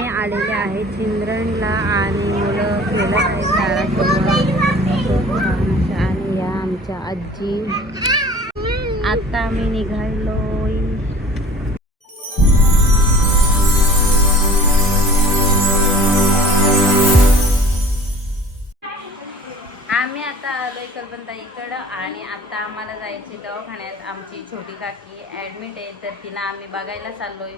आम्ही आलेले आहेत. चिंद्रणला आणि मुलं खेळत आहेत. दारासमोर आणि या आमच्या आजी. आता आम्ही निघालोय आम्ही आता आलोय कल्पनताईकडं आणि आता आम्हाला जायचे दवाखान्यात. आमची छोटी काकी ॲडमिट आहे तर तिला आम्ही बघायला चाललोय.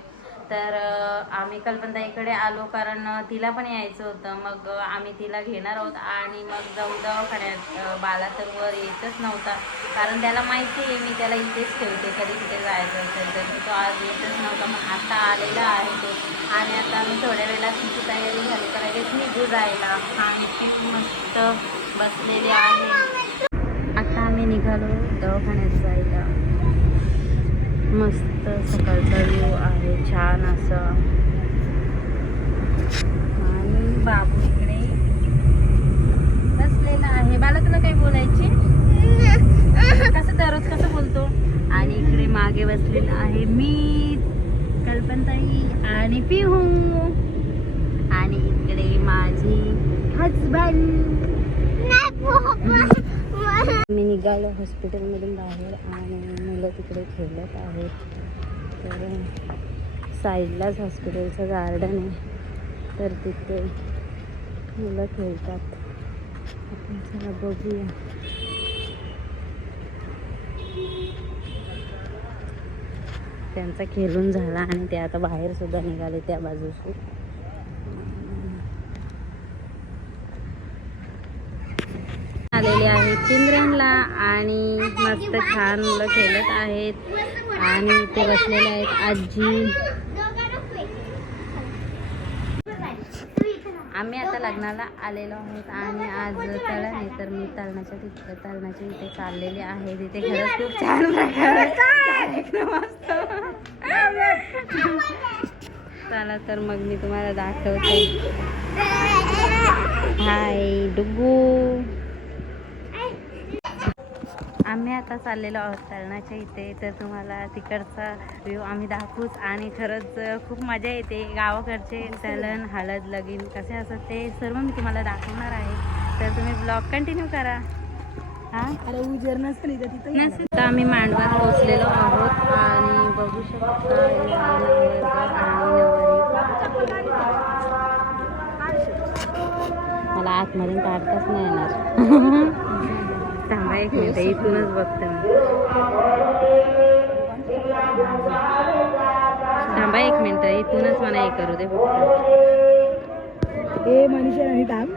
तर आम्ही आम्ही कल्पनताईकडे आलो कारण तिला पण यायचं होतं. मग आम्ही तिला घेणार आहोत आणि मग जाऊ दवाखान्यात बाला तर वर येतच नव्हता. कारण त्याला माहिती आहे मी त्याला इथेच ठेवते. कधी कुठे जायचं असेल तर तो आज येतच नव्हता. मग आता आलेला आहे तो. आणि आता आम्ही थोड्या वेळात तिची तयारी झाली. तर लगेच निघू जायला. आणि मस्त बसलेली आहे. आता आम्ही निघालो दवाखान्यात जायला. मस्त सकाळचा व्ह्यू आहे. छान असा. आणि बाबू इकडे बसलेला आहे. बाला तुला काही बोलायचे? कसं दररोज कसं बोलतो? आणि इकडे मागे बसलेला आहे मी कल्पनताई आणि पिहू. आणि इकडे माझी हजबंड मी निघालो हॉस्पिटलमधून बाहेर आणि मुलं तिकडे खेळत आहेत. तर साईडलाच हॉस्पिटलचं गार्डन आहे. तर तिथे मुलं खेळतात. आपण चला बघूया. त्यांचा खेळून झाला आणि ते आता बाहेर सुद्धा निघाले त्या बाजूशी. आलेले आहेत चिंद्रणला आणि मस्त छान मुलं खेळत आहेत. आणि ते बसलेले आहेत आजी. आम्ही आता लग्नाला आलेलो आहोत आणि आज तळण आहे तर मी तळणाच्या तिथे तळणाच्या इथे चाललेले आहे. तिथे खरंच खूप छान प्रकारे कार्यक्रम असतो. चला तर मग मी तुम्हाला दाखवते. हाय डुगू. आम्ही आता चाललेलो आहोत तळणाच्या इथे. तर तुम्हाला तिकडचा व्ह्यू आम्ही दाखवूच. आणि खरंच खूप मजा येते. गावाकडचे तळण हळद लगीन कसे असत ते सर्व मी तुम्हाला दाखवणार आहे. तर तुम्ही ब्लॉग कंटिन्यू करा. हां? अरे उजेर नसली तर तिथं ये. नसेल तर आम्ही मांडवात पोचलेलो आहोत. आणि बघू शकता मला आतमधून काढताच नाही येणार. थांबा एक मिनिट इथूनच बघते मी. थांबा एक मिनिट इथूनच मला हे करू दे फक्त ए मनीषा आणि थांब.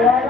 Yeah.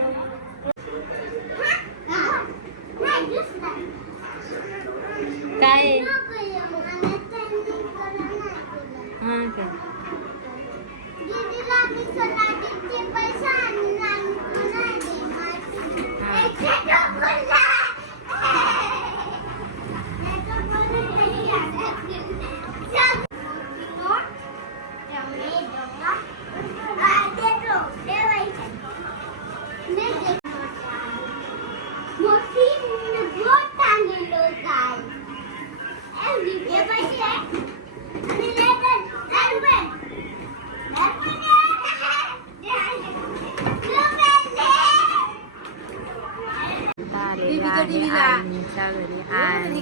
आलेले आहे आईंच्या घरी आणि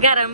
गरम